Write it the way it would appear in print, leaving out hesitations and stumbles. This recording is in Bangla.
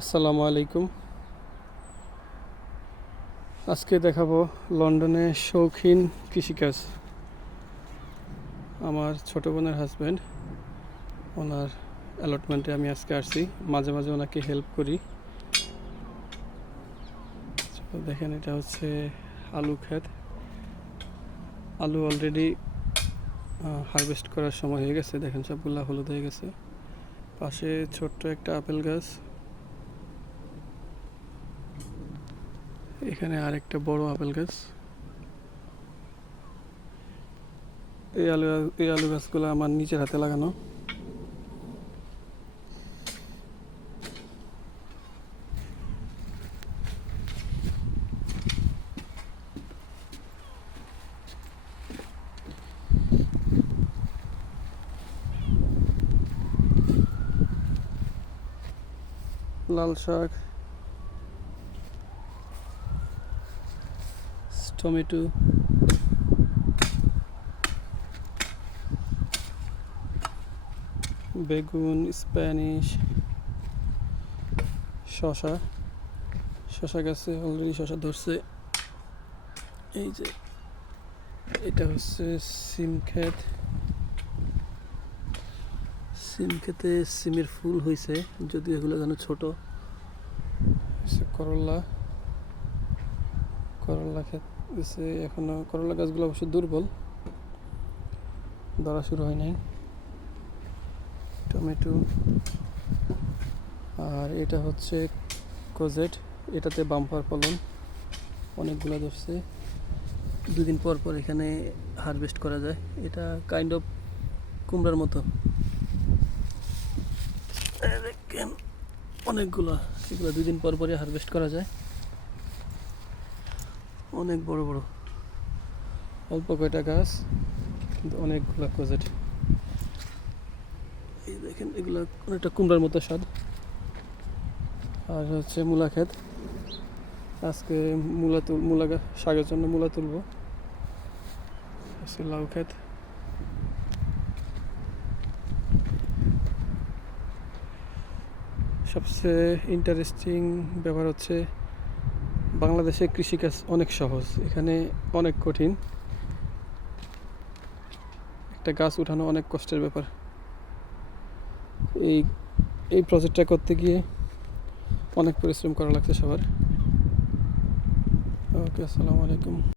আসসালামু আলাইকুম। আজকে দেখাবো লন্ডনে শৌখিন কৃষিকাজ। আমার ছোট বোনের হাজব্যান্ড, ওনার অ্যালটমেন্টে আমি আজকে আসছি, মাঝে মাঝে ওনাকে হেল্প করি। তো দেখেন, এটা হচ্ছে আলু ক্ষেত। আলু অলরেডি হারভেস্ট করার সময় হয়ে গেছে। দেখেন, সবগুলা হলুদ হয়ে গেছে। পাশে ছোট্ট একটা আপেল গাছ, এখানে আরেকটা বড় আপেল গাছ। এই আলু গাছগুলো আমার নিজের হাতে লাগানো। লাল শাক, টমেটো, বেগুন, স্প্যানিশ, শশা গাছে অলরেডি শশা ধরছে। এই যে এটা হচ্ছে সিম ক্ষেত। সিম ক্ষেতে সিমের ফুল হয়েছে, যদিও এগুলো যেন ছোট। করলা ক্ষেত দিছে, এখনো করলা গাছগুলো অবশ্য দুর্বল, ধরা শুরু হয় নাই। টমেটো, আর এটা হচ্ছে কোজেট। এটাতে বাম্পার ফলন, অনেকগুলো ধরছে। দুদিন পর পর এখানে হারভেস্ট করা যায়। এটা কাইন্ড অফ কুমড়ার মতো। দেখেন অনেকগুলো, এগুলো দুদিন পর পরই হারভেস্ট করা যায়। অনেক বড় বড়, অল্প কয়টা গাছ কিন্তু অনেকগুলো কোজেট। এই দেখেন, এগুলো অনেকটা কুমড়ার মতো স্বাদ। আর হচ্ছে মূলা ক্ষেত। আজকে মূলা শাকের জন্য মূলা তুলবো। লাউ ক্ষেত। সবচেয়ে ইন্টারেস্টিং ব্যাপার হচ্ছে, বাংলাদেশে কৃষিকাজ অনেক সহজ, এখানে অনেক কঠিন। একটা গাছ উঠানো অনেক কষ্টের ব্যাপার। এই এই প্রজেক্টটা করতে গিয়ে অনেক পরিশ্রম করা লাগছে সবার। ওকে, আসসালামু আলাইকুম।